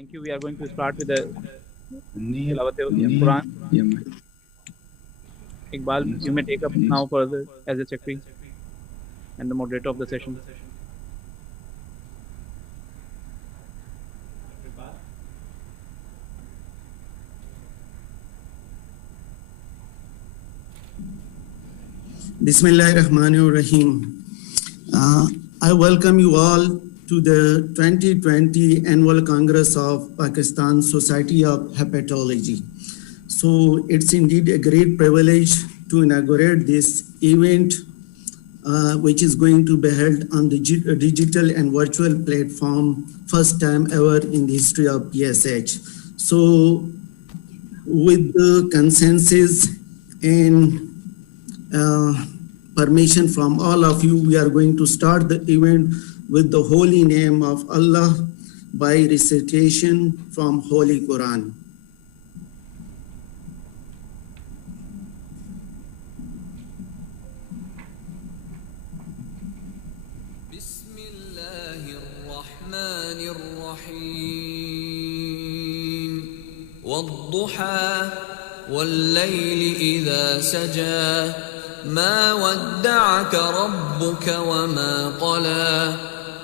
Thank you. We are going to start with the Tilawat Quran. Iqbal, you may take up now further as a secretary and the moderator of the session. Bismillahirrahmanirrahim. I welcome you all to the 2020 Annual Congress of Pakistan Society of Hepatology. So it's indeed a great privilege to inaugurate this event, which is going to be held on the digital and virtual platform, first time ever in the history of PSH. So with the consensus and permission from all of you, we are going to start the event with the holy name of Allah by recitation from Holy Quran. Bismillahirrahmanirrahim. Wad-duha wal-layli idha saja. ما ودعك ربك وما قلى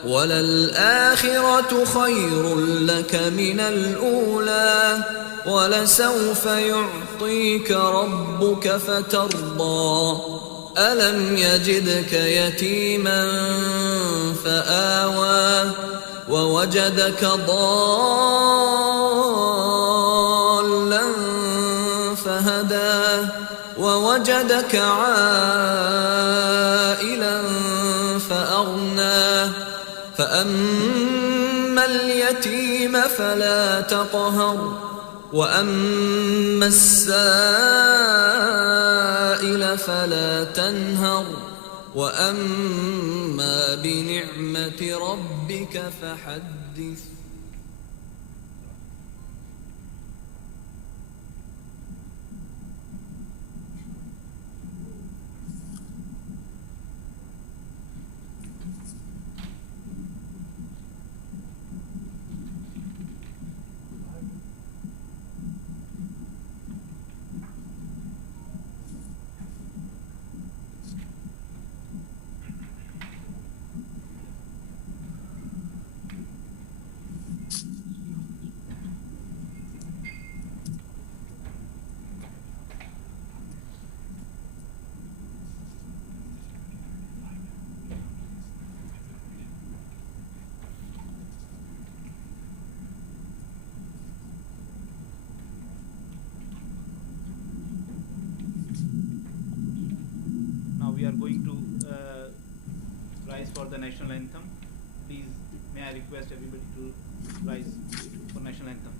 وللآخرة خير لك من الأولى ولسوف يعطيك ربك فترضى ألم يجدك يتيما فآوى ووجدك ضالا فهدى ووجدك عائلا فأغنى فأما اليتيم فلا تقهر وأما السائل فلا تنهر وأما بنعمة ربك فحدث. We are going to rise for the national anthem. Please, may I request everybody to rise for national anthem.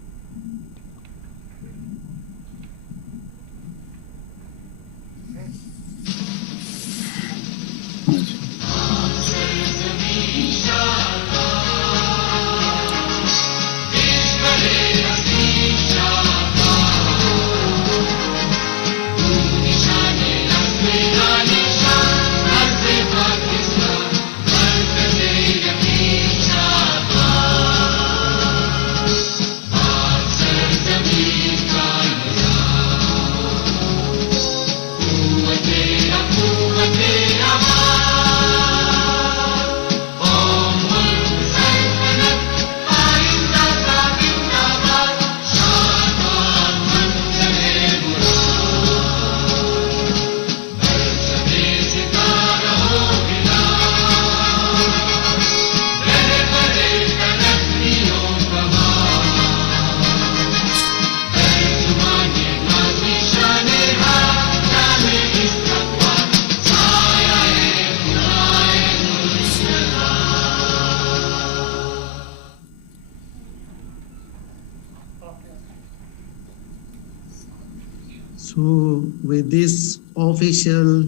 So with this official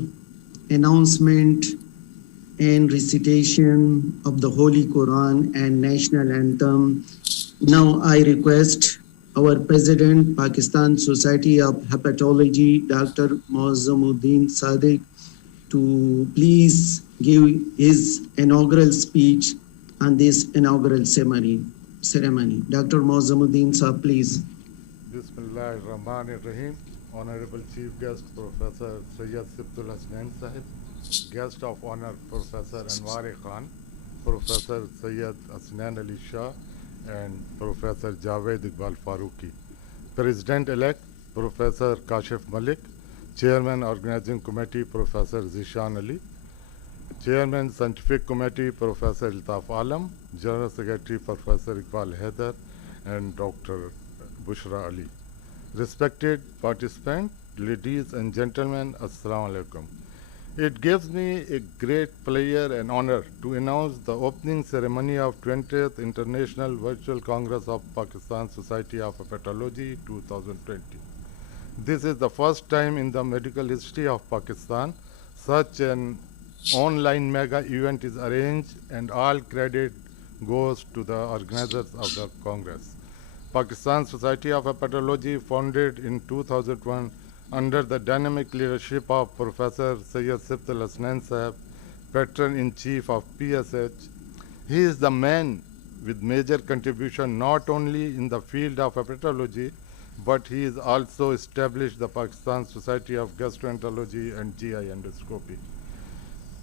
announcement and recitation of the Holy Quran and national anthem, now I request our President, Pakistan Society of Hepatology, Dr. Muazzamuddin Sadiq, to please give his inaugural speech on this inaugural ceremony. ceremony. Dr. Mozamuddin Saab, please. Bismillah ar-Rahman ar-Rahim. Honorable Chief Guest Professor Syed Sibitul Hasnain Sahib, Guest of Honor Professor Anwaar Khan, Professor Syed Hasnain Ali Shah, and Professor Javed Iqbal Farooqi. President-elect Professor Kashif Malik, Chairman Organizing Committee Professor Zishan Ali, Chairman Scientific Committee Professor Altaf Alam, General Secretary Professor Iqbal Haider, and Dr. Bushra Ali. Respected participants, ladies and gentlemen, Assalamu alaikum. It gives me a great pleasure and honor to announce the opening ceremony of 20th International Virtual Congress of Pakistan Society of Hepatology 2020. This is the first time in the medical history of Pakistan such an online mega event is arranged, and all credit goes to the organizers of the Congress. Pakistan Society of Hepatology, founded in 2001 under the dynamic leadership of Professor Syed Sibitul Hasnain Sahib, Patron-in-Chief of PSH. He is the man with major contribution not only in the field of hepatology, but he has also established the Pakistan Society of Gastroenterology and GI Endoscopy.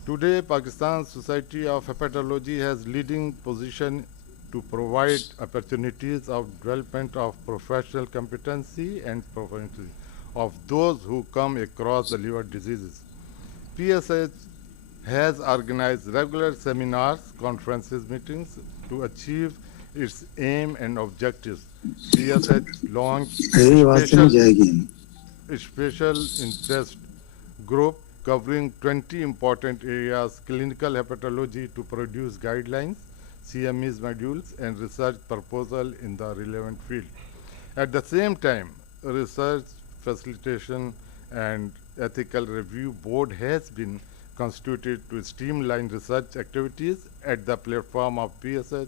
Today, Pakistan Society of Hepatology has leading position to provide opportunities of development of professional competency and proficiency of those who come across the liver diseases. PSH has organized regular seminars, conferences, meetings to achieve its aim and objectives. PSH launched a special interest group covering 20 important areas: clinical hepatology to produce guidelines, CMEs modules, and research proposal in the relevant field. At the same time, research facilitation and ethical review board has been constituted to streamline research activities at the platform of PSH,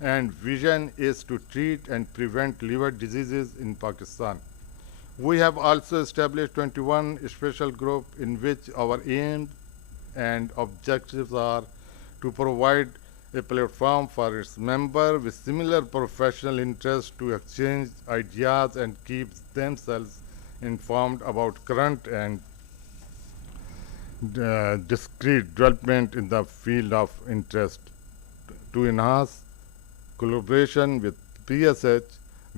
and vision is to treat and prevent liver diseases in Pakistan. We have also established 21 special groups in which our aims and objectives are to provide a platform for its members with similar professional interests to exchange ideas and keep themselves informed about current and discrete development in the field of interest, to enhance collaboration with PSH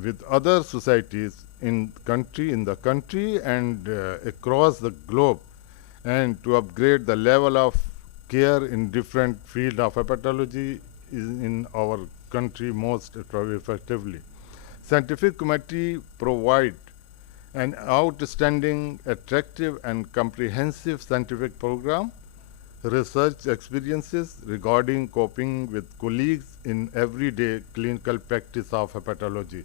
with other societies in the country and across the globe, and to upgrade the level of care in different fields of hepatology in our country most effectively. Scientific committee provide an outstanding, attractive, and comprehensive scientific program, research experiences regarding coping with colleagues in everyday clinical practice of hepatology.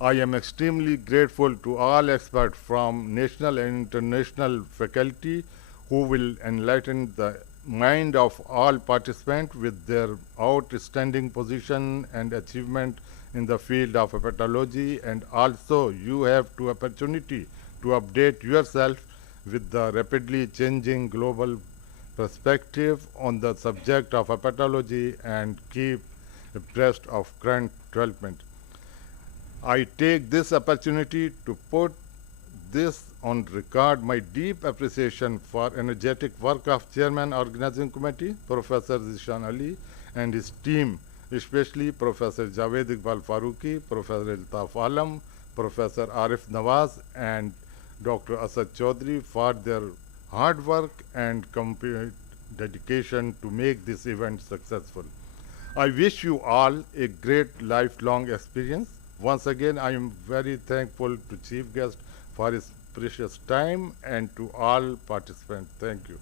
I am extremely grateful to all experts from national and international faculty who will enlighten the mind of all participants with their outstanding position and achievement in the field of hepatology, and also you have the opportunity to update yourself with the rapidly changing global perspective on the subject of hepatology and keep abreast of current development. I take this opportunity to put this on record my deep appreciation for energetic work of Chairman Organizing Committee, Professor Zishan Ali, and his team, especially Professor Javed Iqbal Farooqi, Professor Altaf Alam, Professor Arif Nawaz, and Dr. Asad Chaudhary for their hard work and complete dedication to make this event successful. I wish you all a great lifelong experience. Once again, I am very thankful to Chief Guest for his precious time and to all participants. Thank you.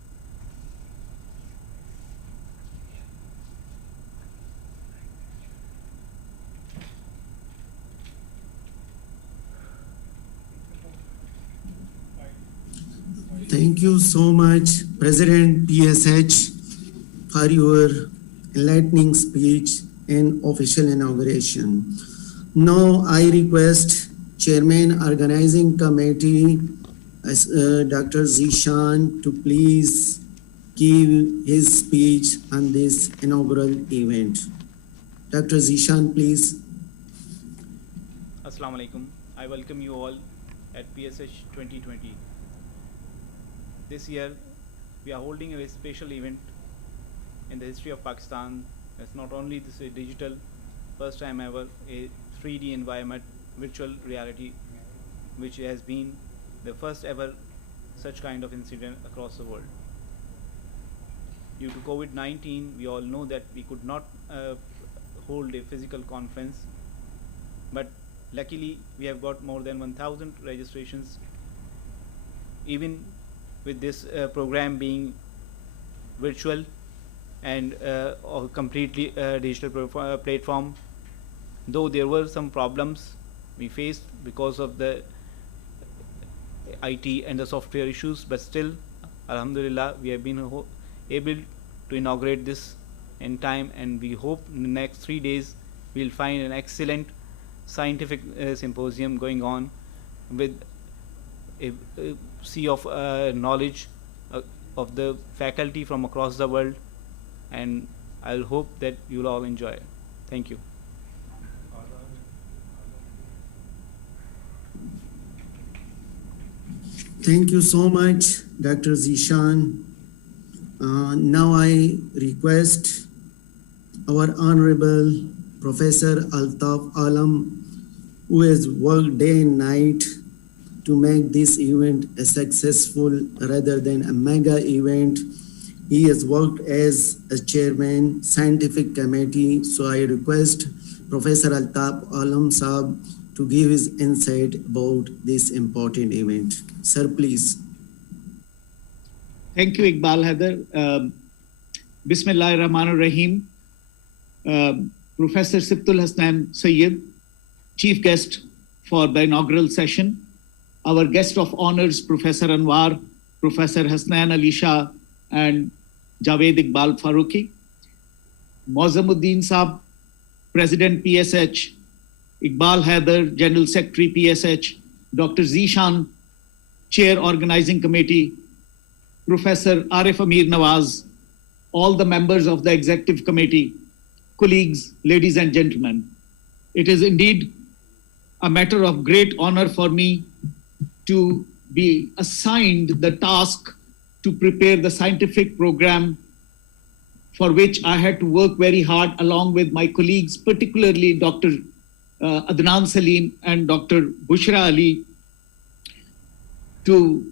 Thank you so much, President PSH, for your enlightening speech and official inauguration. Now I request Chairman Organizing Committee, Dr. Zishan, to please give his speech on this inaugural event. Dr. Zishan, please. Assalamu alaikum. I welcome you all at PSH 2020. This year, we are holding a very special event in the history of Pakistan. It's not only this digital, first time ever, a 3D environment, virtual reality, which has been the first ever such kind of incident across the world. Due to COVID-19, we all know that we could not hold a physical conference, but luckily we have got more than 1,000 registrations. Even with this program being virtual and or completely digital platform, though there were some problems we faced because of the IT and the software issues, but still, Alhamdulillah, we have been able to inaugurate this in time, and we hope in the next 3 days we'll find an excellent scientific symposium going on with a sea of knowledge of the faculty from across the world, and I'll hope that you'll all enjoy it. Thank you. Thank you so much, Dr. Zishan. Now I request our Honorable Professor Altaf Alam, who has worked day and night to make this event a successful rather than a mega event. He has worked as a chairman, scientific committee. So I request Professor Altaf Alam Saab to give his insight about this important event. Sir, please. Thank you, Iqbal, Haider. Bismillahir Rahmanir Rahim. Professor Sibitul Hasnain Syed, chief guest for the inaugural session. Our guest of honors, Professor Anwaar, Professor Hasnain Ali Shah, and Javed Iqbal Farooqi. Mauzamuddin Saab, President PSH, Iqbal Haider, General Secretary PSH, Dr. Zishan, Chair Organizing Committee, Professor Arif Amir Nawaz, all the members of the Executive Committee, colleagues, ladies and gentlemen. It is indeed a matter of great honor for me to be assigned the task to prepare the scientific program for which I had to work very hard along with my colleagues, particularly Dr. Adnan Salim and Dr. Bushra Ali, to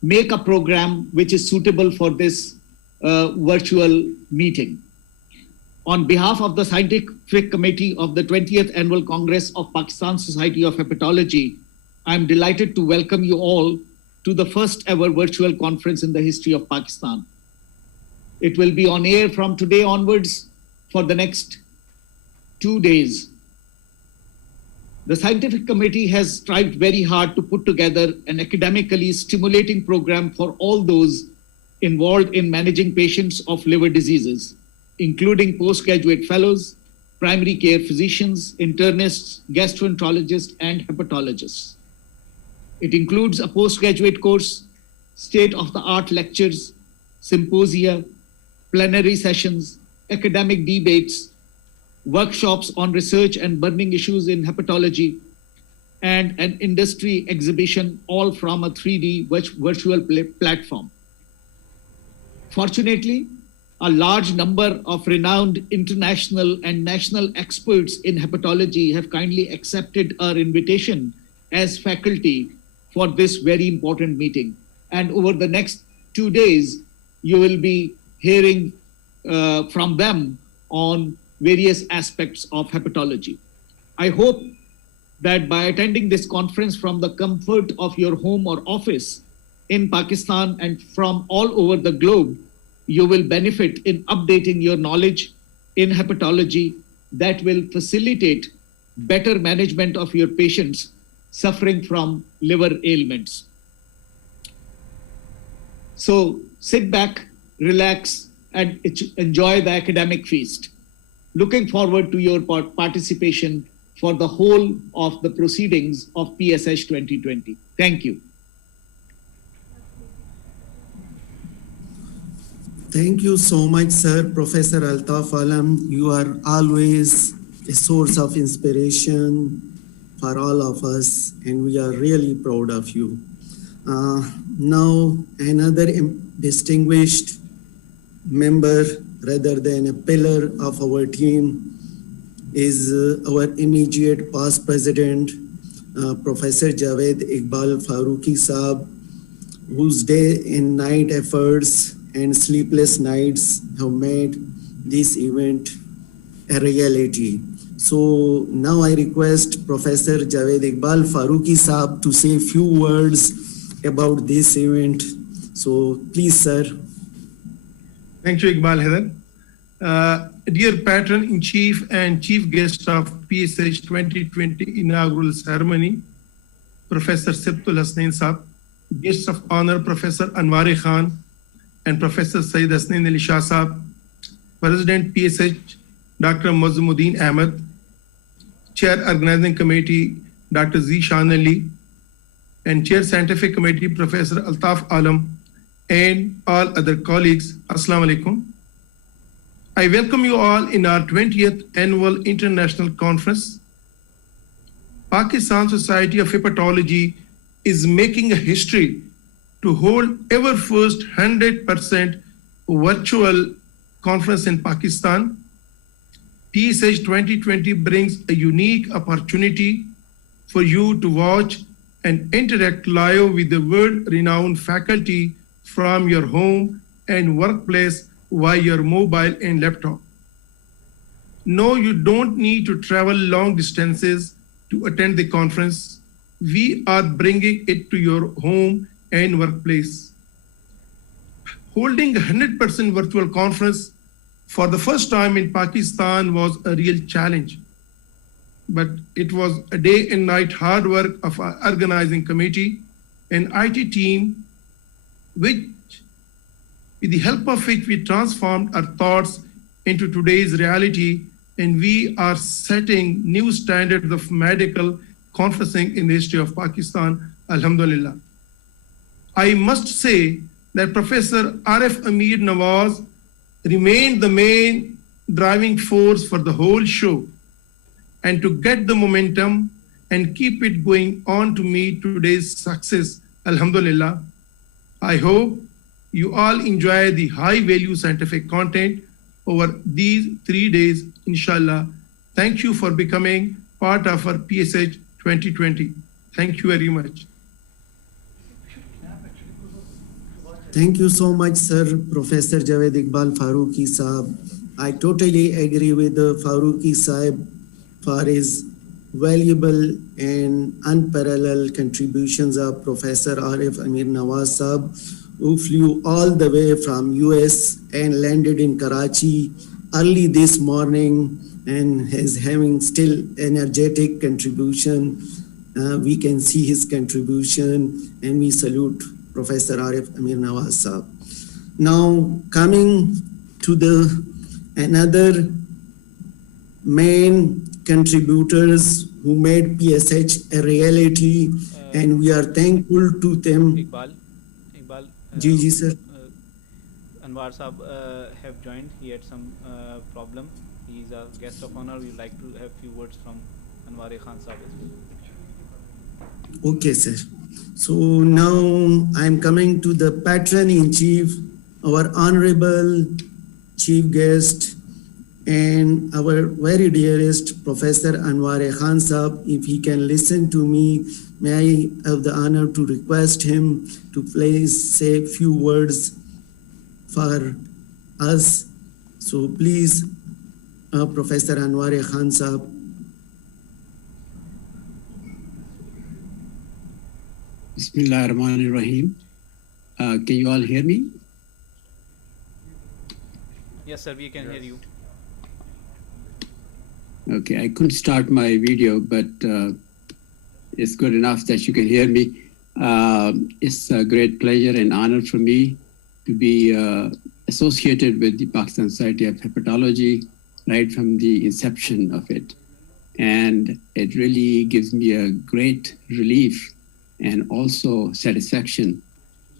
make a program which is suitable for this virtual meeting. On behalf of the Scientific Committee of the 20th Annual Congress of Pakistan Society of Hepatology, I'm delighted to welcome you all to the first ever virtual conference in the history of Pakistan. It will be on air from today onwards for the next 2 days. The Scientific Committee has strived very hard to put together an academically stimulating program for all those involved in managing patients of liver diseases, including postgraduate fellows, primary care physicians, internists, gastroenterologists, and hepatologists. It includes a postgraduate course, state-of-the-art lectures, symposia, plenary sessions, academic debates, workshops on research and burning issues in hepatology, and an industry exhibition, all from a 3D virtual platform. Fortunately, a large number of renowned international and national experts in hepatology have kindly accepted our invitation as faculty for this very important meeting. And over the next 2 days, you will be hearing from them on various aspects of hepatology. I hope that by attending this conference from the comfort of your home or office in Pakistan and from all over the globe, you will benefit in updating your knowledge in hepatology that will facilitate better management of your patients suffering from liver ailments. So sit back, relax, and enjoy the academic feast. Looking forward to your participation for the whole of the proceedings of PSH 2020. Thank you. Thank you so much, sir. Professor Altaf Alam, you are always a source of inspiration for all of us, and we are really proud of you. Now, another distinguished member, rather than a pillar of our team, is our immediate past president, Professor Javed Iqbal Farooqi Saab, whose day and night efforts and sleepless nights have made this event a reality. So now I request Professor Javed Iqbal Farooqi Saab to say a few words about this event. So please, sir. Thank you, Iqbal Haider. Dear Patron-in-Chief and Chief Guest of PSH 2020 Inaugural Ceremony, Professor Sibitul Hasnain Saab, Guests of Honor Professor Anwaar Khan and Professor Syed Hasnain Ali Shah Saab, President PSH Dr. Mazmuddin Ahmed, Chair Organizing Committee Dr. Z. Shan Ali, and Chair Scientific Committee Professor Altaf Alam, and all other colleagues, Assalamu alaikum. I welcome you all in our 20th Annual International Conference. Pakistan Society of Hepatology is making a history to hold ever first 100% virtual conference in Pakistan. PSH 2020 brings a unique opportunity for you to watch and interact live with the world-renowned faculty from your home and workplace via your mobile and laptop. No, you don't need to travel long distances to attend the conference. We are bringing it to your home and workplace. Holding a 100% virtual conference for the first time in Pakistan was a real challenge, but it was a day and night hard work of our organizing committee and IT team, with the help of which we transformed our thoughts into today's reality, and we are setting new standards of medical conferencing in the history of Pakistan, alhamdulillah. I must say that Professor Arif Amir Nawaz remained the main driving force for the whole show, and to get the momentum and keep it going on to meet today's success, alhamdulillah. I hope you all enjoy the high value scientific content over these 3 days, inshallah. Thank you for becoming part of our PSH 2020. Thank you very much. Thank you so much, sir, Professor Javed Iqbal Farooqi Saab. I totally agree with Farooqi Saab for his valuable and unparalleled contributions of Professor Arif Amir Nawaz Saab, who flew all the way from US and landed in Karachi early this morning and is having still energetic contribution. We can see his contribution, and we salute Professor Arif Amir Nawaz Saab. Now coming to the another main contributors who made PSH a reality, and we are thankful to them. Iqbal, Ji, sir. Anwar Saab have joined. He had some problem. He is a guest of honor. We would like to have few words from Anwar Khan Saab as well. Okay, sir. So now I'm coming to the patron-in-chief, our honorable chief guest, and our very dearest Professor Anwar Khan Saab. If he can listen to me, may I have the honor to request him to please say a few words for us. So please, Professor Anwar Khan Saab. Bismillahirrahmanirrahim. Can you all hear me? Yes, sir, we can hear you. Okay, I couldn't start my video, but it's good enough that you can hear me. It's a great pleasure and honor for me to be associated with the Pakistan Society of Hepatology right from the inception of it. And it really gives me a great relief and also satisfaction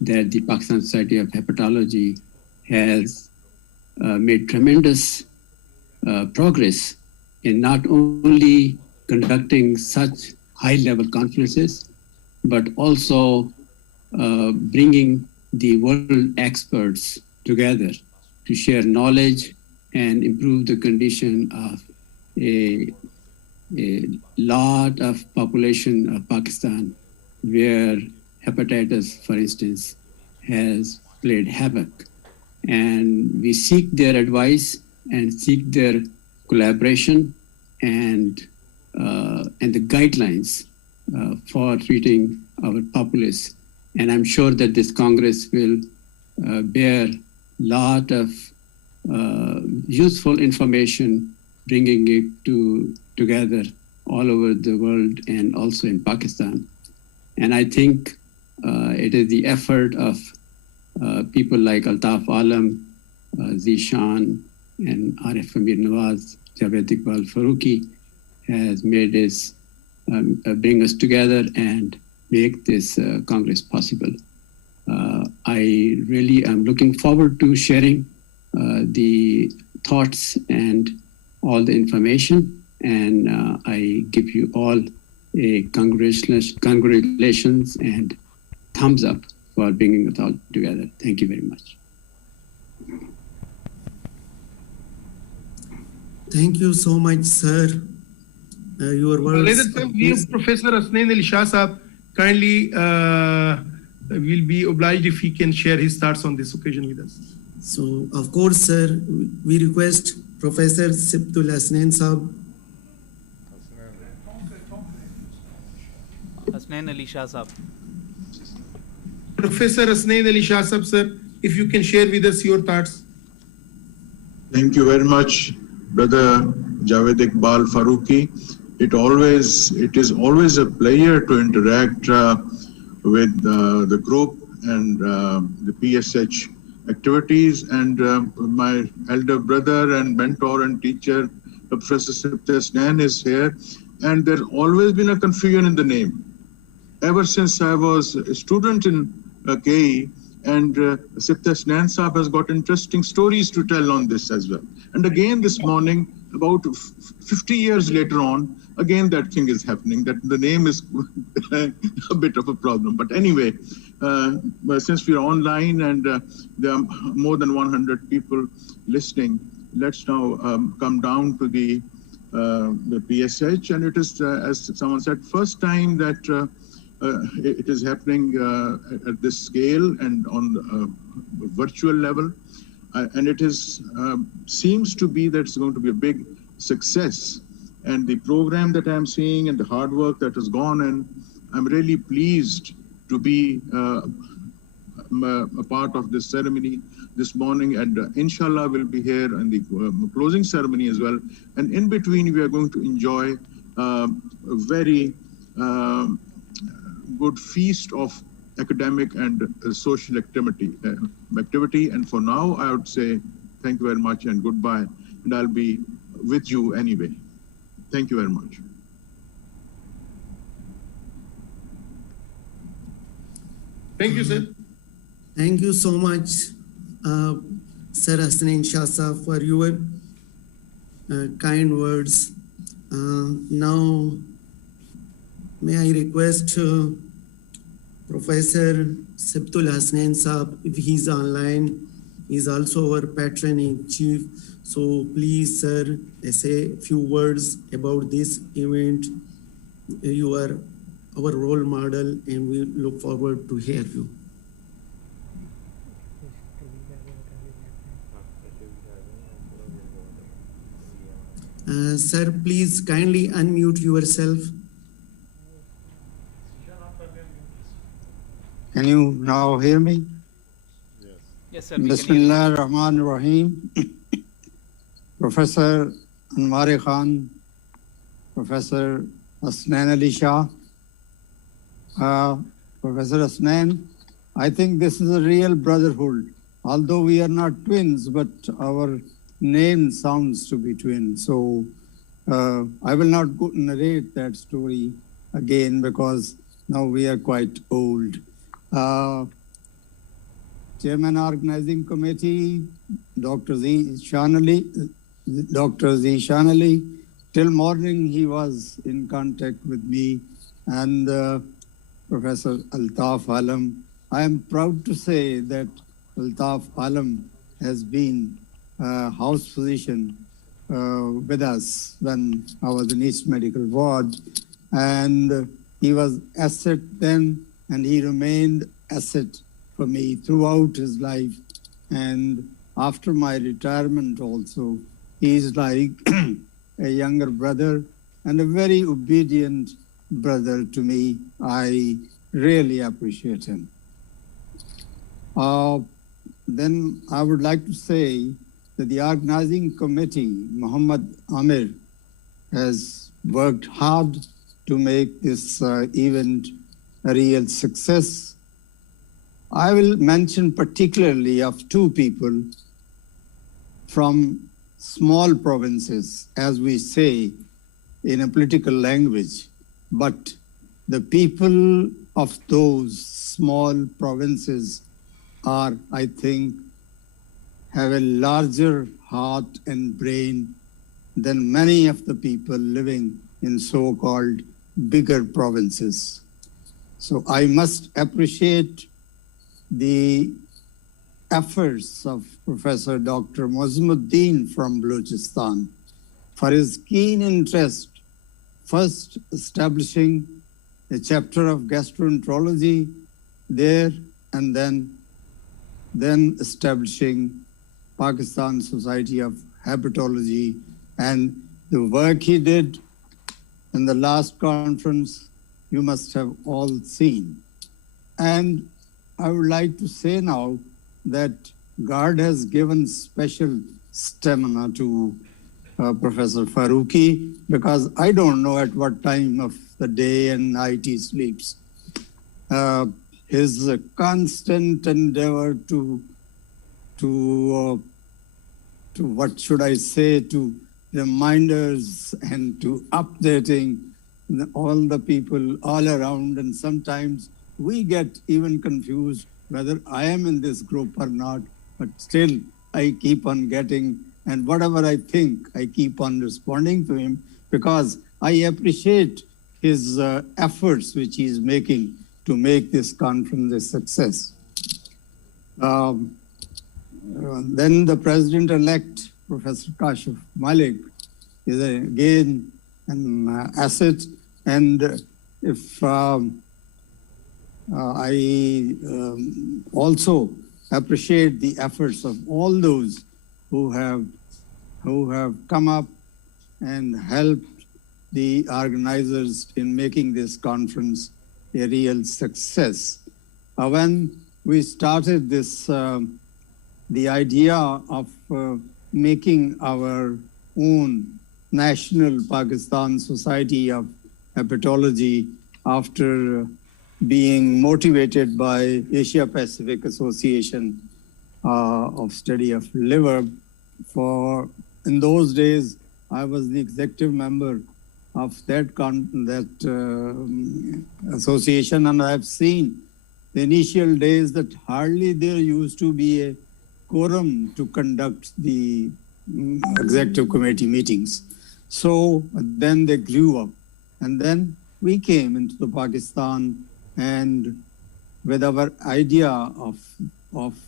that the Pakistan Society of Hepatology has made tremendous progress in not only conducting such high-level conferences, but also bringing the world experts together to share knowledge and improve the condition of a lot of population of Pakistan, where hepatitis, for instance, has played havoc. And we seek their advice and seek their collaboration and the guidelines for treating our populace. And I'm sure that this Congress will bear a lot of useful information, bringing it together all over the world and also in Pakistan. And I think it is the effort of people like Altaf Alam, Zishan, and Arif Amir Nawaz, Javed, Iqbal, Farooqi has made this, bring us together and make this Congress possible. I really am looking forward to sharing the thoughts and all the information, and I give you all a congratulations and thumbs up for bringing it all together. Thank you very much. Thank you so much, sir. Your words. We have Professor Hasnain Ali Shah Sahab kindly will be obliged if he can share his thoughts on this occasion with us. So, of course, sir, we request Professor Sibitul Hasnain Sahab. Hasnain Ali Shah Sahab. Professor Hasnain Ali Shah Sahab, sir, if you can share with us your thoughts. Thank you very much, Brother Javed, Iqbal, Farooqi. It is always a pleasure to interact with the group and the PSH activities, and my elder brother and mentor and teacher, Professor Sibitul Hasnain, is here. And there's always been a confusion in the name. Ever since I was a student in KE, and Sibitul Hasnain Sahab has got interesting stories to tell on this as well. And again this morning, about 50 years later on, again that thing is happening, that the name is a bit of a problem. But anyway, since we're online and there are more than 100 people listening, let's now come down to the PSH. And it is, as someone said, first time that it is happening at this scale and on a virtual level. And it is seems to be that it's going to be a big success. And the program that I'm seeing and the hard work that has gone in, I'm really pleased to be a part of this ceremony this morning. And inshallah, we'll be here in the closing ceremony as well. And in between, we are going to enjoy a very good feast of academic and social activity. And for now, I would say thank you very much and goodbye. And I'll be with you anyway. Thank you very much. Thank you, sir. Thank you so much, Sir Hasnain Shah Sahab, for your kind words. Now, may I request Professor Sibitul Hasnain Sahab, if he's online, he's also our patron in chief. So please, sir, say a few words about this event. You are our role model, and we look forward to hear you. Sir, please kindly unmute yourself. Can you now hear me? Yes. Yes, sir. Bismillah ar-Rahman ar-Rahim. Professor Anwaar Khan, Professor Hasnain Ali Shah, Professor Hasnain, I think this is a real brotherhood. Although we are not twins, but our name sounds to be twins. So I will not narrate that story again because now we are quite old. Chairman Organizing Committee, Dr. Zishan Ali, till morning he was in contact with me and Professor Altaf Alam. I am proud to say that Altaf Alam has been a house physician with us when I was in East Medical Ward, and he was asset then, and he remained asset for me throughout his life. And after my retirement also, he is like a younger brother and a very obedient brother to me. I really appreciate him. Then I would like to say that the organizing committee, Muhammad Amir, has worked hard to make this event a real success. I will mention particularly of two people from small provinces, as we say in a political language, but the people of those small provinces are, I think, have a larger heart and brain than many of the people living in so-called bigger provinces. So I must appreciate the efforts of Professor Dr. Muzmuddin from Balochistan for his keen interest, first establishing a chapter of gastroenterology there, and then establishing Pakistan Society of Hepatology, and the work he did in the last conference, you must have all seen. And I would like to say now that God has given special stamina to Professor Farooqi, because I don't know at what time of the day and night he sleeps. His constant endeavor to what should I say, to reminders and to updating all the people all around, and sometimes we get even confused whether I am in this group or not, but still I keep on getting, and whatever I think, I keep on responding to him, because I appreciate his efforts which he is making to make this conference a success. Then the President-elect, Professor Kashif Malik, is again an asset, and if I also appreciate the efforts of all those who have come up and helped the organizers in making this conference a real success. When we started this, the idea of making our own national Pakistan Society of Hepatology, after being motivated by Asia Pacific Association of Study of Liver. In those days, I was the executive member of that association, and I have seen the initial days that hardly there used to be a quorum to conduct the executive committee meetings. So then they grew up, and then we came into the Pakistan, and with our idea of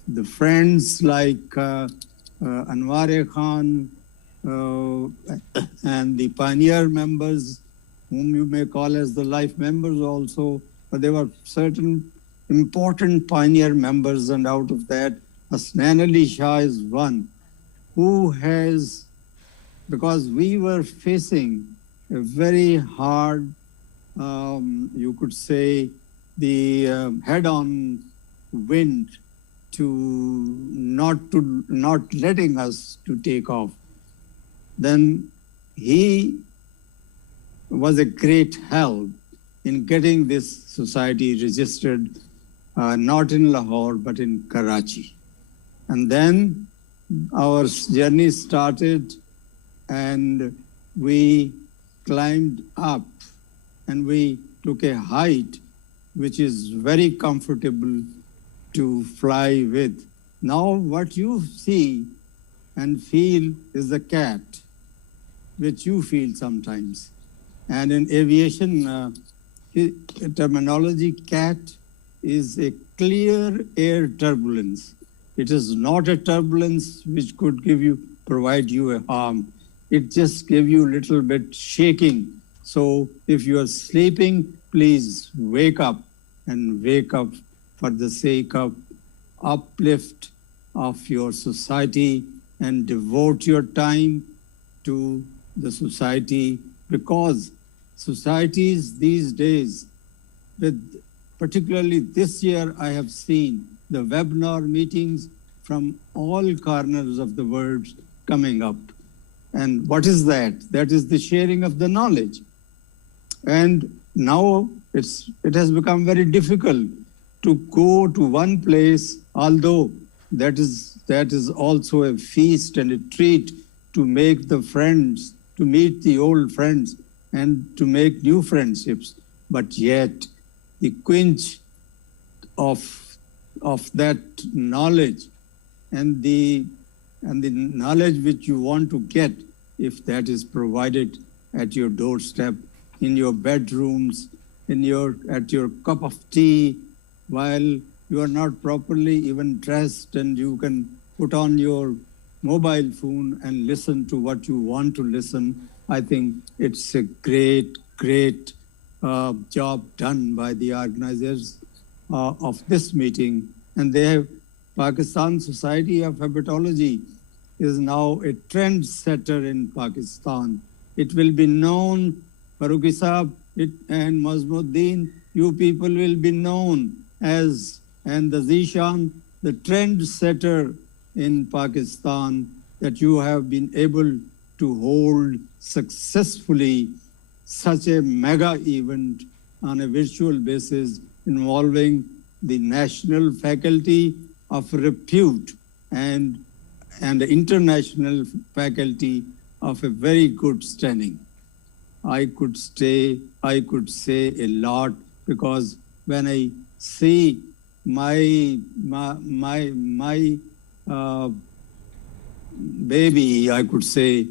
the friends like Anwaar Khan and the pioneer members, whom you may call as the life members also, but there were certain important pioneer members, and out of that, Hasnain Shah is one who has, because we were facing a very hard, you could say, the head-on wind to not letting us to take off. Then he was a great help in getting this society registered, not in Lahore, but in Karachi. And then our journey started, and we climbed up, and we took a height which is very comfortable to fly with. Now what you see and feel is the cat, which you feel sometimes. And in aviation, terminology CAT is a clear air turbulence. It is not a turbulence which could provide you a harm. It just give you a little bit shaking. So if you are sleeping, please wake up, and wake up for the sake of uplift of your society, and devote your time to the society, because societies these days, particularly this year, I have seen the webinar meetings from all corners of the world coming up. And what is that? That is the sharing of the knowledge. And now it has become very difficult to go to one place, although that is also a feast and a treat to make the friends, to meet the old friends, and to make new friendships. But yet, the quench of that knowledge and the knowledge which you want to get, if that is provided at your doorstep, in your bedrooms, at your cup of tea, while you are not properly even dressed, and you can put on your mobile phone and listen to what you want to listen. I think it's a great job done by the organizers of this meeting. And they have, Pakistan Society of Hepatology is now a trendsetter in Pakistan. It will be known, Farooqi Saab and Mazmuddin, you people will be known as, and the Zishan, the trendsetter in Pakistan, that you have been able to hold successfully such a mega event on a virtual basis involving the national faculty of repute and the international faculty of a very good standing. I could say a lot, because when I see my baby, I could say,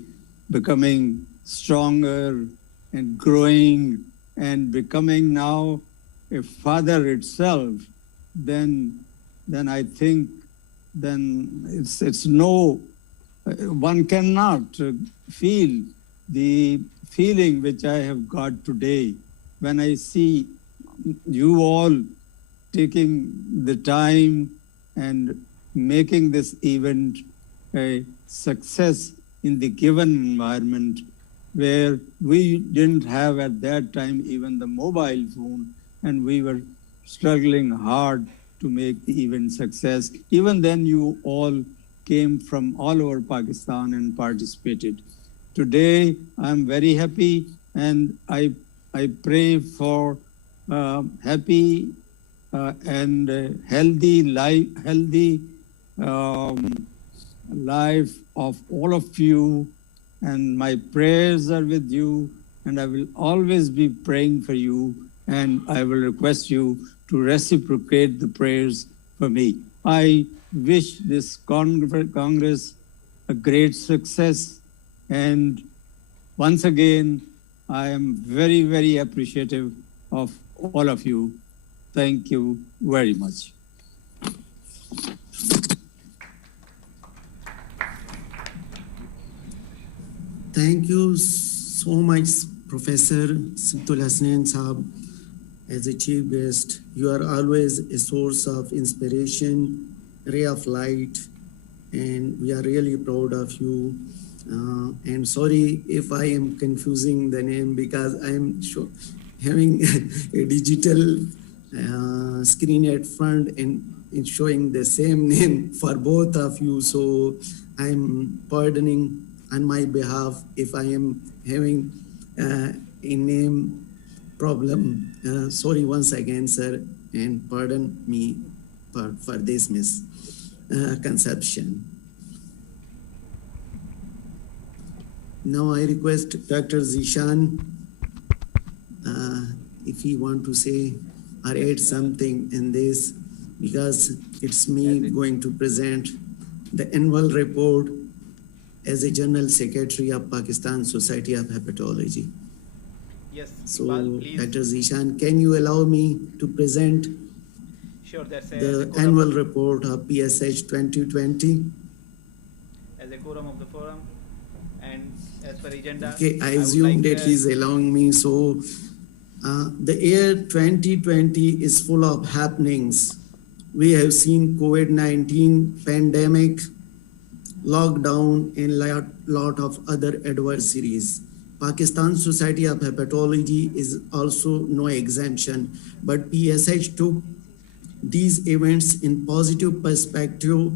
becoming stronger and growing and becoming now a father itself, then I think it's no, one cannot feel the feeling which I have got today when I see you all taking the time and making this event a success in the given environment, where we didn't have at that time even the mobile phone, and we were struggling hard to make the event success. Even then, you all came from all over Pakistan and participated. Today, I'm very happy, and I pray for happy and healthy life of all of you, and my prayers are with you, and I will always be praying for you, and I will request you to reciprocate the prayers for me. I wish this Congress a great success, and once again, I am very, very appreciative of all of you. Thank you very much. Thank you so much, Professor Sibitul Hasnain Saab. As a chief guest, you are always a source of inspiration, ray of light, and we are really proud of you. And sorry if I am confusing the name, because I am having a digital screen at front and it's showing the same name for both of you. So I'm pardoning on my behalf if I am having a name problem. Sorry once again, sir, and pardon me for this misconception. Now I request Dr. Zishan if he want to say or add something in this, because it's me going to present the annual report as a General Secretary of Pakistan Society of Hepatology. Yes, So, Iqbal, please. Dr. Zishan, can you allow me to present Sure, that's the annual report of PSH 2020? As a quorum of the forum and as per agenda. Okay, I would assume like, that he's allowing me. So, the year 2020 is full of happenings. We have seen COVID-19 pandemic, lockdown, and lot of other adversities. Pakistan Society of Hepatology is also no exemption, but PSH took these events in positive perspective.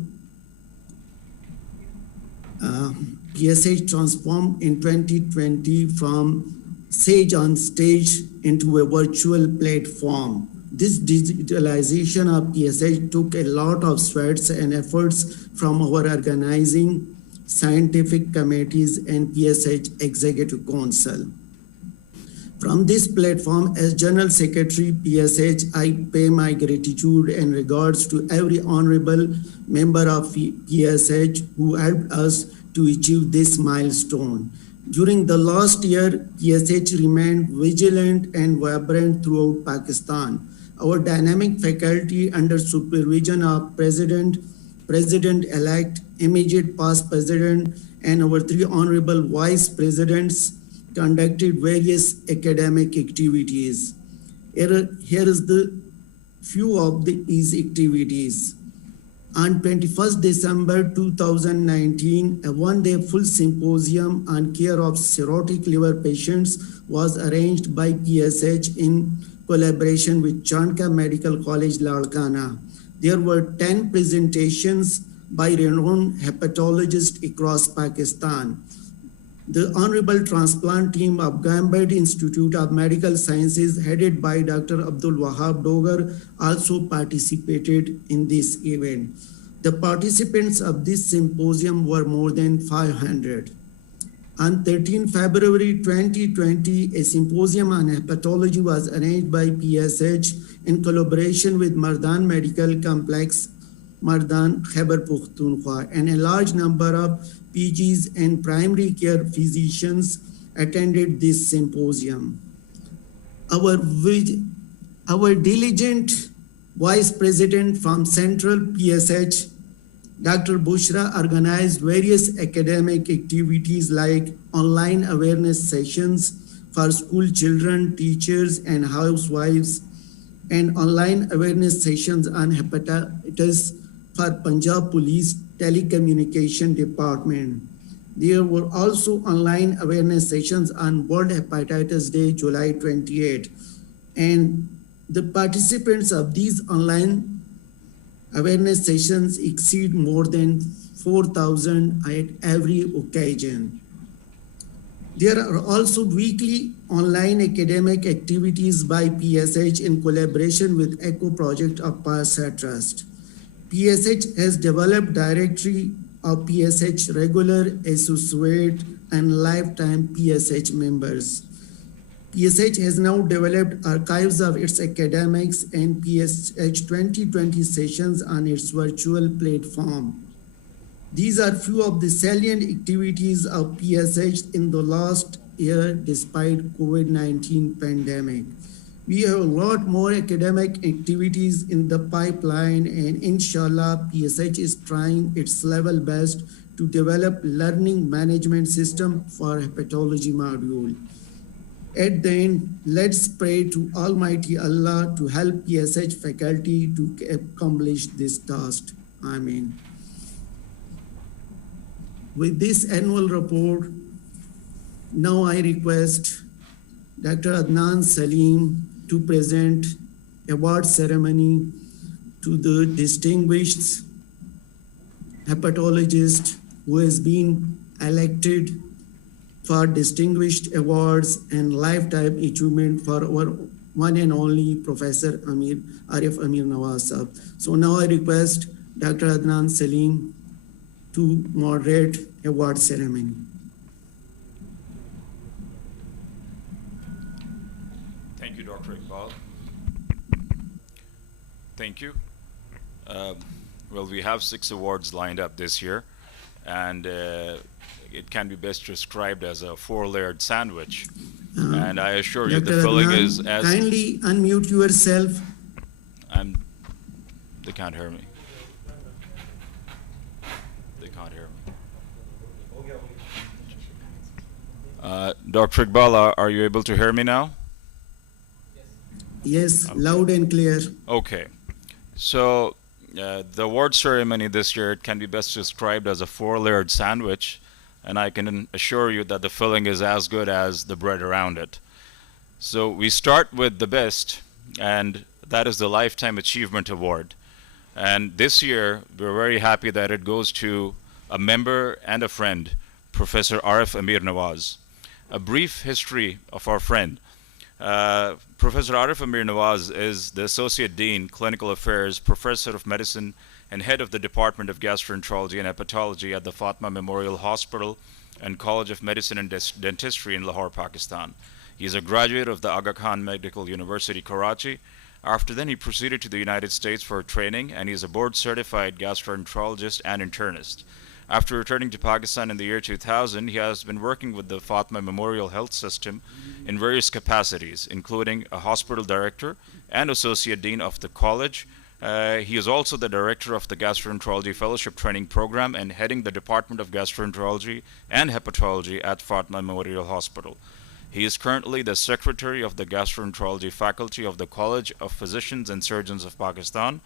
PSH transformed in 2020 from Sage on stage into a virtual platform. This digitalization of PSH took a lot of sweats and efforts from our organizing scientific committees and PSH Executive Council. From this platform, as General Secretary PSH, I pay my gratitude and regards to every honorable member of PSH who helped us to achieve this milestone. During the last year, PSH remained vigilant and vibrant throughout Pakistan. Our dynamic faculty under supervision of President-elect, immediate past President, and our three honorable Vice Presidents conducted various academic activities. Here is the few of these activities. On 21st December 2019, a one-day full symposium on care of cirrhotic liver patients was arranged by PSH in collaboration with Chanka Medical College, Lalkana. There were 10 presentations by renowned hepatologists across Pakistan. The Honorable Transplant Team of Gambard Institute of Medical Sciences, headed by Dr. Abdul Wahab Dogar, also participated in this event. The participants of this symposium were more than 500. On 13 February 2020, a symposium on hepatology was arranged by PSH in collaboration with Mardan Medical Complex, Mardan, Khyber Pakhtunkhwa, and a large number of PGs and primary care physicians attended this symposium. Our diligent Vice President from Central PSH, Dr. Bushra, organized various academic activities like online awareness sessions for school children, teachers, and housewives, and online awareness sessions on hepatitis for Punjab Police Telecommunication Department. There were also online awareness sessions on World Hepatitis Day, July 28. And the participants of these online awareness sessions exceed more than 4,000 at every occasion. There are also weekly online academic activities by PSH in collaboration with ECHO Project of PASA Trust. PSH has developed directory of PSH regular, associate, and lifetime PSH members. PSH has now developed archives of its academics and PSH 2020 sessions on its virtual platform. These are few of the salient activities of PSH in the last year despite COVID-19 pandemic. We have a lot more academic activities in the pipeline, and inshallah, PSH is trying its level best to develop learning management system for hepatology module. At the end, let's pray to Almighty Allah to help PSH faculty to accomplish this task. Amen. With this annual report, now I request Dr. Adnan Salim to present award ceremony to the distinguished hepatologist who has been elected for distinguished awards and lifetime achievement for our one and only Professor Arif Amir Nawaz Sahab. So now I request Dr. Adnan Salim to moderate award ceremony. Thank you, Dr. Iqbal. Thank you. Well, we have 6 awards lined up this year, and it can be best described as a 4-layered sandwich. And I assure you, Dr. the filling Adnan, is as... kindly unmute yourself. They can't hear me. They can't hear me. Dr. Iqbal, are you able to hear me now? Yes, loud and clear. Okay. So the award ceremony this year can be best described as a four-layered sandwich, and I can assure you that the filling is as good as the bread around it. So we start with the best, and that is the Lifetime Achievement Award. And this year, we're very happy that it goes to a member and a friend, Professor Arif Amir Nawaz. A brief history of our friend. Professor Arif Amir Nawaz is the Associate Dean, Clinical Affairs, Professor of Medicine, and Head of the Department of Gastroenterology and Hepatology at the Fatma Memorial Hospital and College of Medicine and Dentistry in Lahore, Pakistan. He is a graduate of the Aga Khan Medical University, Karachi. After then, he proceeded to the United States for training, and he is a board-certified gastroenterologist and internist. After returning to Pakistan in the year 2000, he has been working with the Fatma Memorial Health System in various capacities, including a hospital director and associate dean of the college. He is also the director of the Gastroenterology Fellowship Training Program and heading the Department of Gastroenterology and Hepatology at Fatma Memorial Hospital. He is currently the secretary of the Gastroenterology Faculty of the College of Physicians and Surgeons of Pakistan,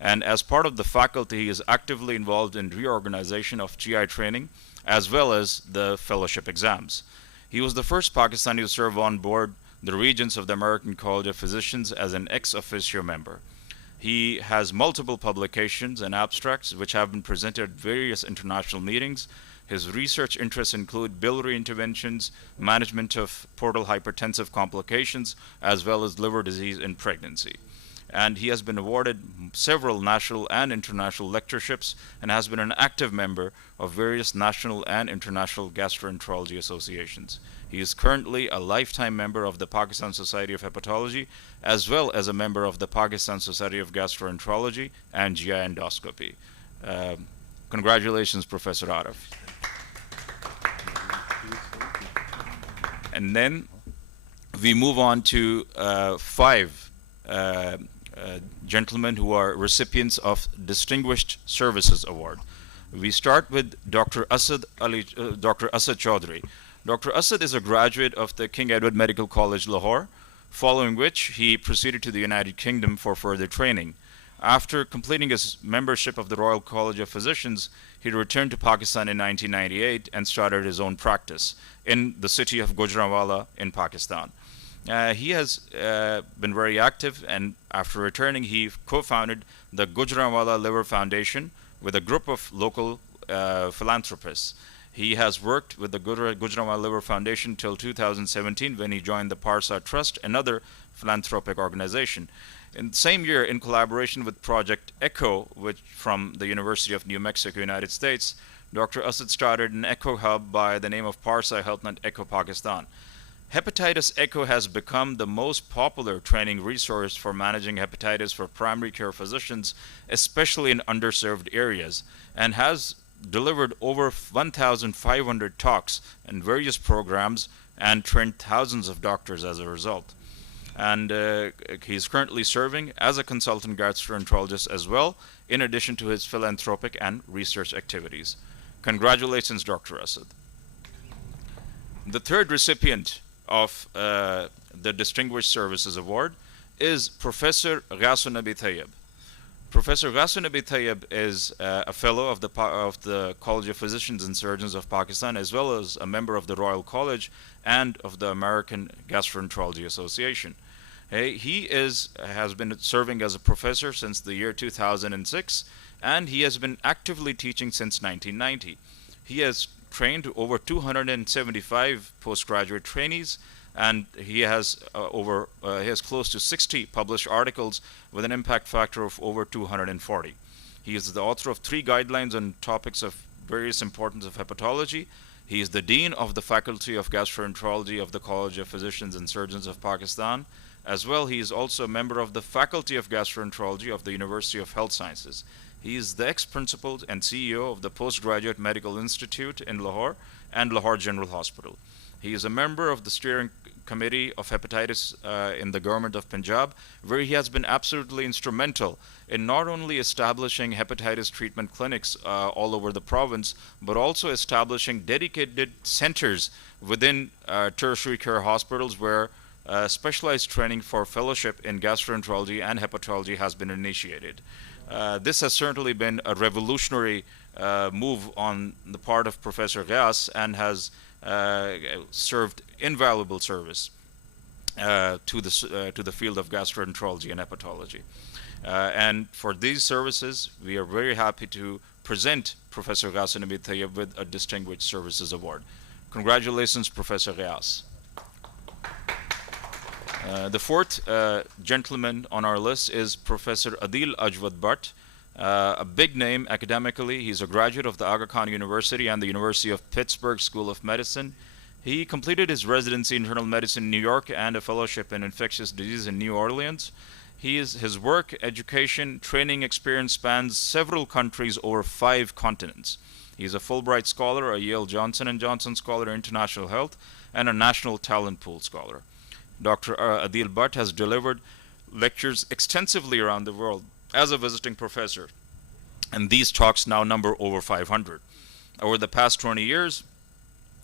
and as part of the faculty, he is actively involved in reorganization of GI training as well as the fellowship exams. He was the first Pakistani to serve on board the Regents of the American College of Physicians as an ex officio member. He has multiple publications and abstracts which have been presented at various international meetings. His research interests include biliary interventions, management of portal hypertensive complications, as well as liver disease in pregnancy. And he has been awarded several national and international lectureships and has been an active member of various national and international gastroenterology associations. He is currently a lifetime member of the Pakistan Society of Hepatology, as well as a member of the Pakistan Society of Gastroenterology and GI Endoscopy. Congratulations, Professor Arif. And then we move on to five gentlemen who are recipients of Distinguished Services Award. We start with Dr. Asad Chaudhry. Dr. Asad is a graduate of the King Edward Medical College, Lahore, following which he proceeded to the United Kingdom for further training. After completing his membership of the Royal College of Physicians, he returned to Pakistan in 1998 and started his own practice in the city of Gujranwala in Pakistan. He has been very active, and after returning, he co-founded the Gujranwala Liver Foundation with a group of local philanthropists. He has worked with the Gujranwala Liver Foundation till 2017 when he joined the Parsa Trust, another philanthropic organization. In the same year, in collaboration with Project ECHO, which from the University of New Mexico, United States, Dr. Asad started an ECHO hub by the name of Parsa HealthNet ECHO Pakistan. Hepatitis ECHO has become the most popular training resource for managing hepatitis for primary care physicians, especially in underserved areas, and has delivered over 1,500 talks and various programs and trained thousands of doctors as a result. And he's currently serving as a consultant gastroenterologist as well, in addition to his philanthropic and research activities. Congratulations, Dr. Asad. The third recipient of the Distinguished Services Award is Professor Ghasun Abi Tayyib. Professor Ghasun Abi Tayyib is a fellow of the College of Physicians and Surgeons of Pakistan, as well as a member of the Royal College and of the American Gastroenterology Association. He has been serving as a professor since the year 2006, and he has been actively teaching since 1990. He has trained over 275 postgraduate trainees, and he has close to 60 published articles with an impact factor of over 240. He is the author of 3 guidelines on topics of various importance of hepatology. He is the Dean of the Faculty of Gastroenterology of the College of Physicians and Surgeons of Pakistan. As well, he is also a member of the Faculty of Gastroenterology of the University of Health Sciences. He is the ex-principal and CEO of the Postgraduate Medical Institute in Lahore and Lahore General Hospital. He is a member of the steering Committee of Hepatitis in the government of Punjab, where he has been absolutely instrumental in not only establishing hepatitis treatment clinics all over the province, but also establishing dedicated centers within tertiary care hospitals where specialized training for fellowship in gastroenterology and hepatology has been initiated. This has certainly been a revolutionary move on the part of Professor Ghias and has served invaluable service to the field of gastroenterology and hepatology. And for these services, we are very happy to present Professor Ghias Nabi Tayyib with a Distinguished Services Award. Congratulations, Professor Ghias. The fourth gentleman on our list is Professor Adil Ajwad Bhatt, a big name academically. He's a graduate of the Aga Khan University and the University of Pittsburgh School of Medicine. He completed his residency in internal medicine in New York and a fellowship in infectious disease in New Orleans. His work, education, training experience spans several countries over 5 continents. He's a Fulbright Scholar, a Yale Johnson & Johnson Scholar in International Health, and a National Talent Pool Scholar. Dr. Adil Bhatt has delivered lectures extensively around the world as a visiting professor, and these talks now number over 500. Over the past 20 years,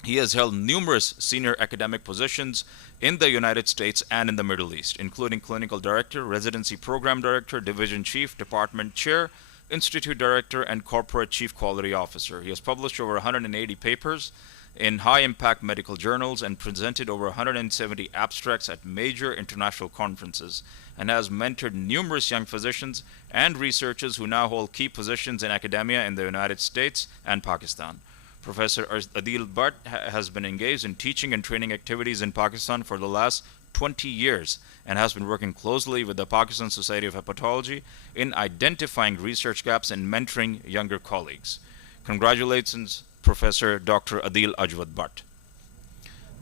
he has held numerous senior academic positions in the United States and in the Middle East, including clinical director, residency program director, division chief, department chair, institute director, and corporate chief quality officer. He has published over 180 papers in high-impact medical journals and presented over 170 abstracts at major international conferences, and has mentored numerous young physicians and researchers who now hold key positions in academia in the United States and Pakistan. Professor Adil Bhatt has been engaged in teaching and training activities in Pakistan for the last 20 years and has been working closely with the Pakistan Society of Hepatology in identifying research gaps and mentoring younger colleagues. Congratulations, Professor Dr. Adil Ajwad Bhatt.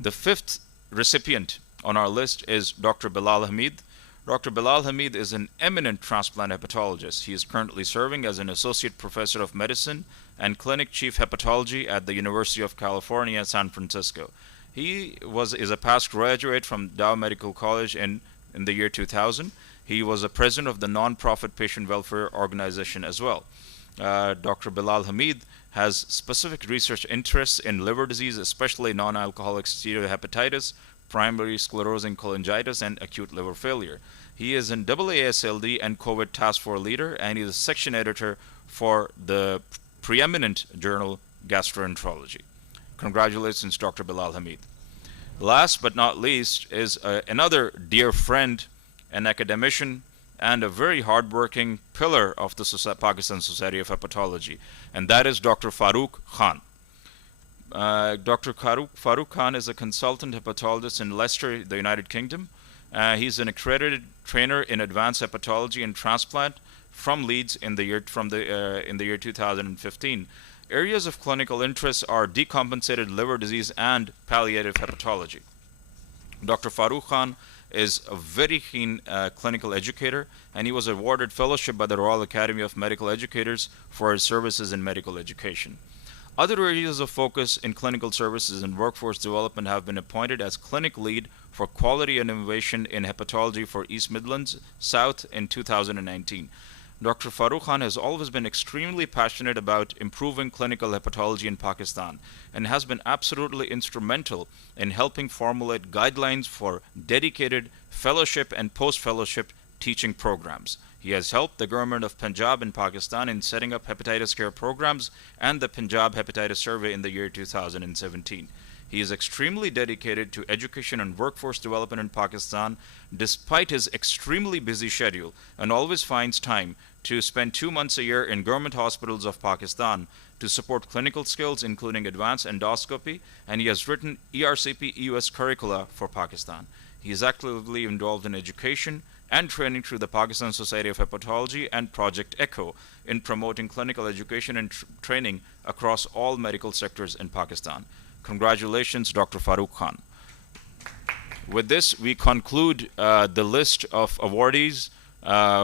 The fifth recipient on our list is Dr. Bilal Hamid. Dr. Bilal Hamid is an eminent transplant hepatologist. He is currently serving as an associate professor of medicine and clinic chief hepatology at the University of California, San Francisco. He is a past graduate from Dow Medical College in the year 2000. He was a president of the non-profit patient welfare organization as well. Dr. Bilal Hamid has specific research interests in liver disease, especially non-alcoholic steatohepatitis, primary sclerosing cholangitis, and acute liver failure. He is an AASLD and COVID Task Force leader, and he is a section editor for the preeminent journal Gastroenterology. Congratulations, Dr. Bilal Hamid. Last but not least is another dear friend, an academician, and a very hardworking pillar of the Pakistan Society of Hepatology, and that is Dr. Farooq Khan. Dr. Farooq Khan is a consultant hepatologist in Leicester, the United Kingdom. He's an accredited trainer in advanced hepatology and transplant from Leeds in the year 2015. Areas of clinical interest are decompensated liver disease and palliative hepatology. Dr. Farooq Khan is a very keen clinical educator, and he was awarded fellowship by the Royal Academy of Medical Educators for his services in medical education. Other areas of focus in clinical services and workforce development have been appointed as clinic lead for quality and innovation in hepatology for East Midlands South in 2019. Dr. Farooq Khan has always been extremely passionate about improving clinical hepatology in Pakistan and has been absolutely instrumental in helping formulate guidelines for dedicated fellowship and post-fellowship teaching programs. He has helped the government of Punjab in Pakistan in setting up hepatitis care programs and the Punjab Hepatitis Survey in the year 2017. He is extremely dedicated to education and workforce development in Pakistan despite his extremely busy schedule, and always finds time to spend 2 months a year in government hospitals of Pakistan to support clinical skills including advanced endoscopy, and he has written ERCP EUS curricula for Pakistan. He is actively involved in education and training through the Pakistan Society of Hepatology and Project ECHO in promoting clinical education and training across all medical sectors in Pakistan. Congratulations, Dr. Farooq Khan. With this, we conclude the list of awardees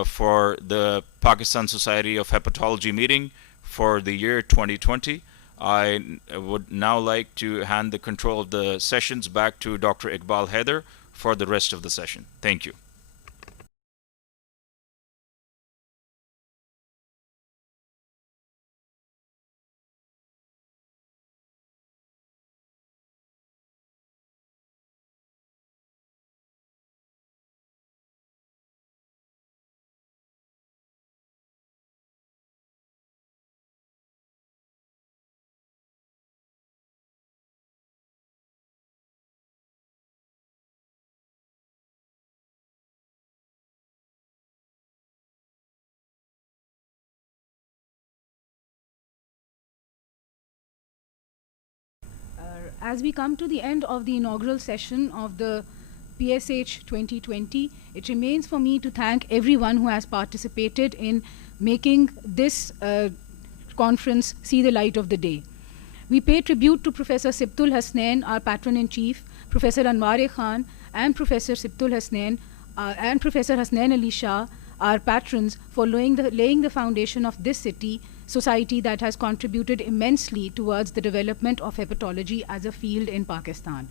for the Pakistan Society of Hepatology meeting for the year 2020. I would now like to hand the control of the sessions back to Dr. Iqbal Haider for the rest of the session. Thank you. As we come to the end of the inaugural session of the PSH 2020, it remains for me to thank everyone who has participated in making this conference see the light of the day. We pay tribute to Professor Sibitul Hasnain, our patron-in-chief, Professor Anwaar Khan, and Professor Sibitul Hasnain and Professor Hasnain Ali Shah, our patrons, for laying the foundation of this society that has contributed immensely towards the development of hepatology as a field in Pakistan.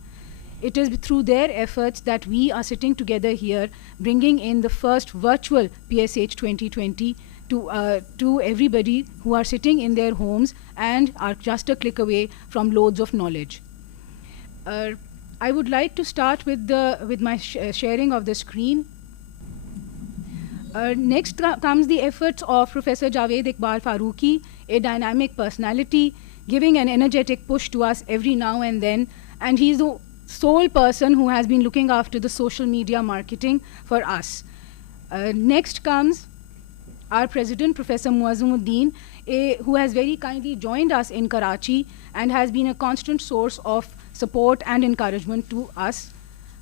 It is through their efforts that we are sitting together here, bringing in the first virtual PSH 2020 to everybody who are sitting in their homes and are just a click away from loads of knowledge. I would like to start with my sharing of the screen. Next comes the efforts of Professor Javed Iqbal Farooqi, a dynamic personality, giving an energetic push to us every now and then, and he's the sole person who has been looking after the social media marketing for us. Next comes our president, Professor Muazzimuddin, who has very kindly joined us in Karachi and has been a constant source of support and encouragement to us.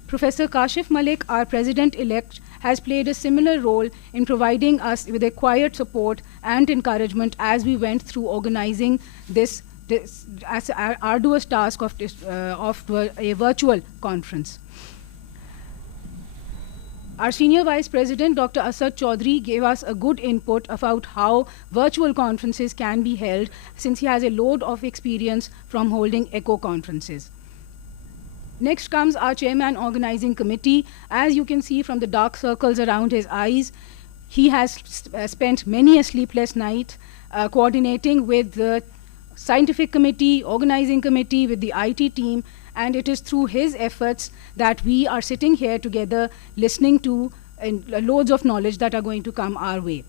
Professor Kashif Malik, our president-elect, has played a similar role in providing us with a quiet support and encouragement as we went through organizing this as our arduous task of a virtual conference. Our senior vice president, Dr. Asad Chaudhry, gave us a good input about how virtual conferences can be held, since he has a load of experience from holding ECHO conferences. Next comes our chairman organizing committee. As you can see from the dark circles around his eyes, he has spent many a sleepless night coordinating with the scientific committee, organizing committee, with the IT team, and it is through his efforts that we are sitting here together listening to loads of knowledge that are going to come our way.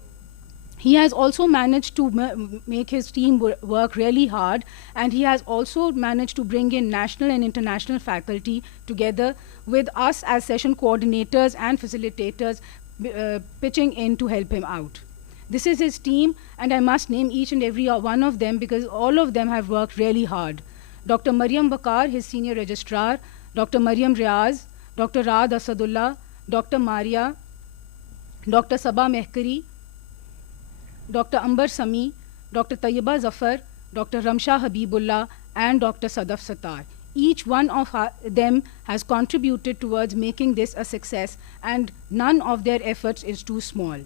He has also managed to make his team work really hard, and he has also managed to bring in national and international faculty together with us as session coordinators and facilitators pitching in to help him out. This is his team, and I must name each and every one of them because all of them have worked really hard. Dr. Maryam Bakar, his senior registrar, Dr. Maryam Riaz, Dr. Raad Asadullah, Dr. Maria, Dr. Sabah Mehkari, Dr. Ambar Sami, Dr. Tayyiba Zafar, Dr. Ramsha Habibullah, and Dr. Sadaf Sattar. Each one of them has contributed towards making this a success, and none of their efforts is too small.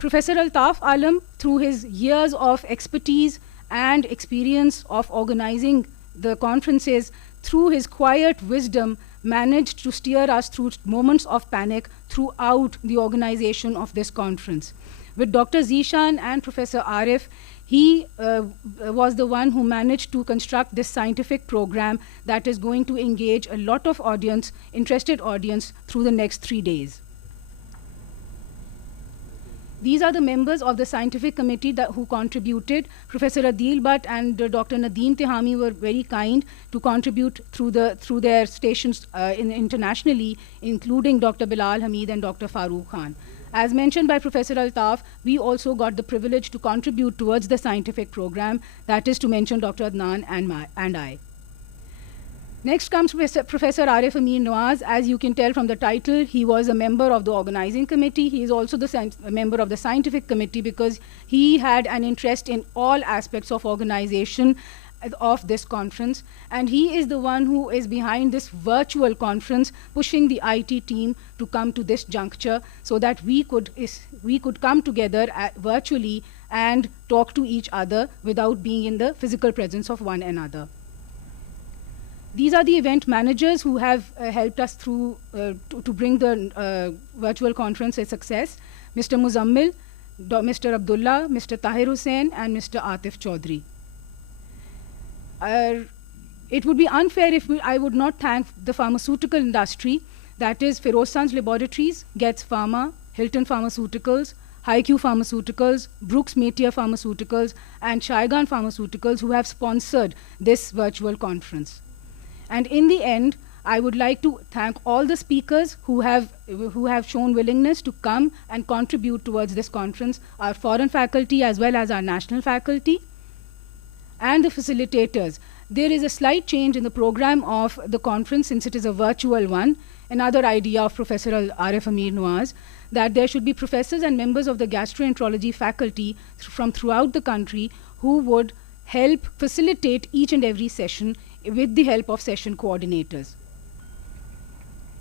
Professor Altaf Alam, through his years of expertise and experience of organizing the conferences, through his quiet wisdom, managed to steer us through moments of panic throughout the organization of this conference. With Dr. Zishan and Professor Arif, he was the one who managed to construct this scientific program that is going to engage a lot of audience, interested audience, through the next 3 days. These are the members of the scientific committee who contributed. Professor Adil Bhatt and Dr. Nadeem Tehami were very kind to contribute through their stations internationally, including Dr. Bilal Hamid and Dr. Farooq Khan. As mentioned by Professor Altaf, we also got the privilege to contribute towards the scientific program, that is to mention Dr. Adnan and I. Next comes Professor Arif Amin Nawaz. As you can tell from the title, he was a member of the organizing committee. He is also a member of the scientific committee because he had an interest in all aspects of organization of this conference, and he is the one who is behind this virtual conference, pushing the IT team to come to this juncture so that we could come together virtually and talk to each other without being in the physical presence of one another. These are the event managers who have helped us through to bring the virtual conference a success. Mr. Muzammil, Mr. Abdullah, Mr. Tahir Hussain, and Mr. Atif Chaudhry. It would be unfair if I would not thank the pharmaceutical industry, that is Ferozsan's Laboratories, Getz Pharma, Hilton Pharmaceuticals, HiQ Pharmaceuticals, Brooks Metier Pharmaceuticals, and Shaigan Pharmaceuticals, who have sponsored this virtual conference. And in the end, I would like to thank all the speakers who have shown willingness to come and contribute towards this conference, our foreign faculty as well as our national faculty, and the facilitators. There is a slight change in the program of the conference since it is a virtual one. Another idea of Professor Arif Amir Nawaz, that there should be professors and members of the gastroenterology faculty from throughout the country who would help facilitate each and every session with the help of session coordinators.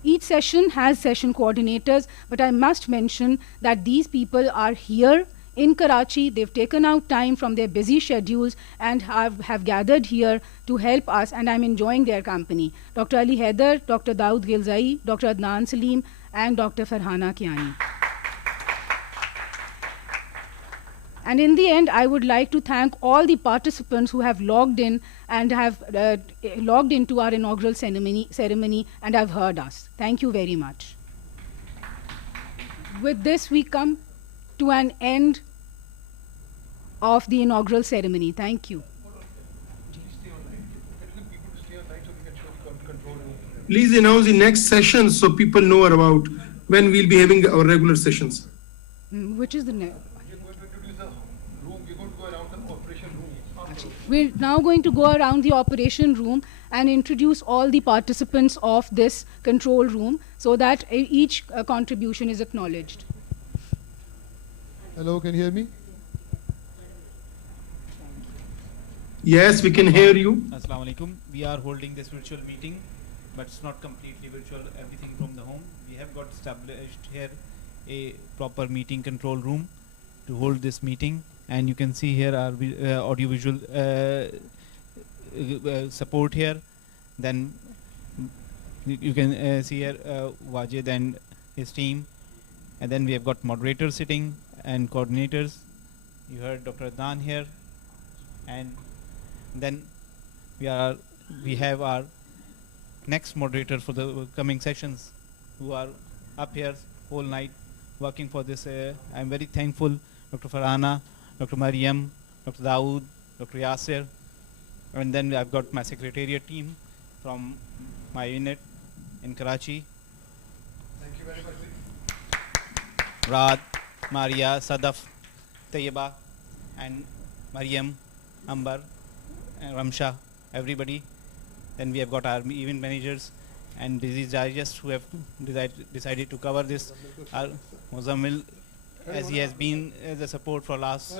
Each session has session coordinators, but I must mention that these people are here in Karachi. They've taken out time from their busy schedules and have gathered here to help us, and I'm enjoying their company. Dr. Ali Haider, Dr. Daud Gilzai, Dr. Adnan Salim, and Dr. Farhana Kiani. And in the end, I would like to thank all the participants who have logged in and have logged into our inaugural ceremony and have heard us. Thank you very much. With this, we come to an end of the inaugural ceremony. Thank you. Please announce the next session so people know about when we'll be having our regular sessions. Which is the next? We're now going to go around the operation room and introduce all the participants of this control room so that each contribution is acknowledged. Hello, can you hear me? Yes, we can hear you. Assalamu alaikum. We are holding this virtual meeting, but it's not completely virtual, everything from the home. We have got established here a proper meeting control room to hold this meeting. And you can see here our audiovisual support here. Then you can see here Wajid and his team. And then we have got moderators sitting and coordinators. You heard Dr. Adnan here. And then we have our next moderator for the coming sessions who are up here whole night working for this. I'm very thankful, Dr. Farhana, Dr. Mariam, Dr. Dawood, Dr. Yasir, and then I've got my secretariat team from my unit in Karachi. Thank you very much. Rad, Maria, Sadaf, Tayyiba, and Mariam, Ambar, and Ramsha, everybody. Then we have got our event managers and disease digests who have decided to cover this. Muzammil, as he has been the support for last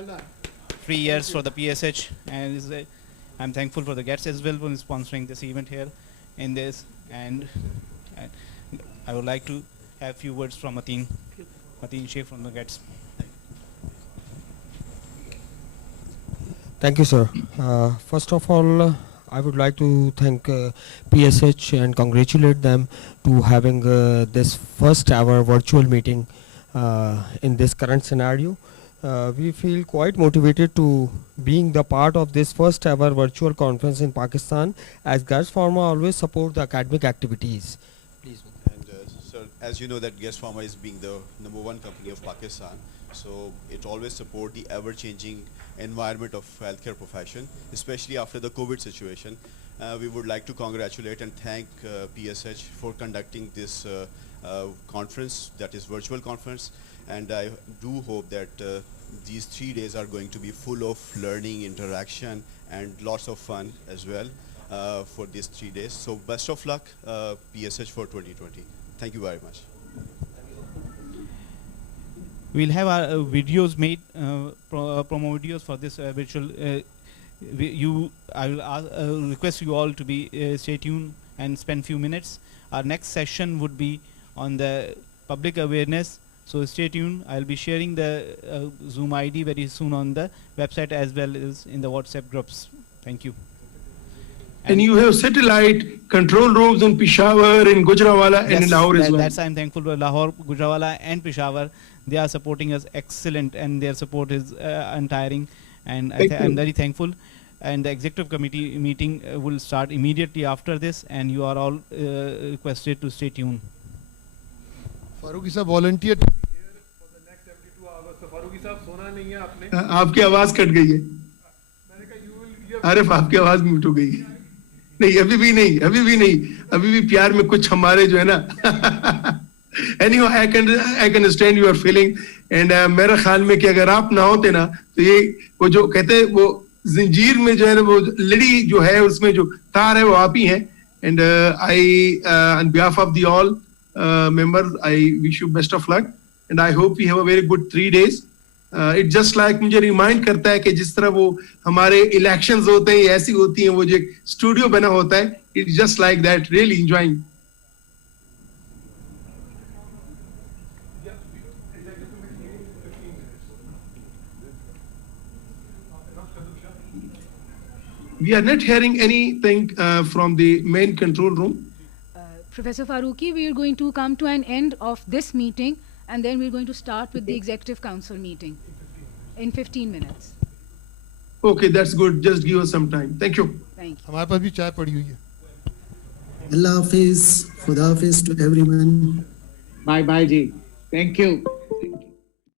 3 years for the PSH, and I'm thankful for the GETS as well for sponsoring this event here in this, and I would like to have few words from Mateen Sheikh from the GETS. Thank you, sir. First of all, I would like to thank PSH and congratulate them to having this first ever virtual meeting in this current scenario. We feel quite motivated to being the part of this first ever virtual conference in Pakistan, as GETS Pharma always support the academic activities. Please. And sir, as you know that GETS Pharma is being the #1 company of Pakistan, so it always support the ever-changing environment of healthcare profession, especially after the COVID situation. We would like to congratulate and thank PSH for conducting this conference, that is virtual conference, and I do hope that these 3 days are going to be full of learning, interaction, and lots of fun as well for these 3 days. So best of luck, PSH, for 2020. Thank you very much. We'll have our videos made, promo videos for this virtual I will request you all to be stay tuned and spend few minutes. Our next session would be on the public awareness, so stay tuned. I'll be sharing the Zoom ID very soon on the website as well as in the WhatsApp groups. Thank you. And you have satellite control rooms in Peshawar, in Gujranwala, and in Lahore as well. That's I'm thankful for Lahore, Gujranwala, and Peshawar. They are supporting us excellent, and their support is untiring, and I'm very thankful. And the executive committee meeting will start immediately after this, and you are all requested to stay tuned. Farooqi sir volunteered to be here for the next 72 hours. So Farooqi sir, सोना नहीं है आपने? आपकी आवाज cut गई है। अरे आपकी आवाज म्यूट हो गई। नहीं अभी भी नहीं, अभी भी प्यार में कुछ हमारे जो है ना। Anyhow, I can understand your feeling, and मेरा ख्याल में कि अगर आप ना होते ना, तो ये वो जो कहते हैं वो जंजीर में जो है ना वो लड़ी जो है उसमें जो तार है वो आप ही हैं। And I on behalf of the all members, I wish you best of luck, and I hope we have a very good 3 days. It just like मुझे रिमाइंड करता है कि जिस तरह वो हमारे इलेक्शंस होते हैं ऐसी होती हैं, वो जो एक स्टूडियो बना होता है, it's just like that, really enjoying. We are not hearing anything from the main control room. Professor Farooqi, we are going to come to an end of this meeting, and then we're going to start with the Executive Council meeting in 15 minutes. Okay, that's good. Just give us some time. Thank you. Thank you. हमारे पास भी चाय पड़ी हुई है. Allah Hafiz, Khuda Hafiz to everyone. Bye bye, ji. Thank you.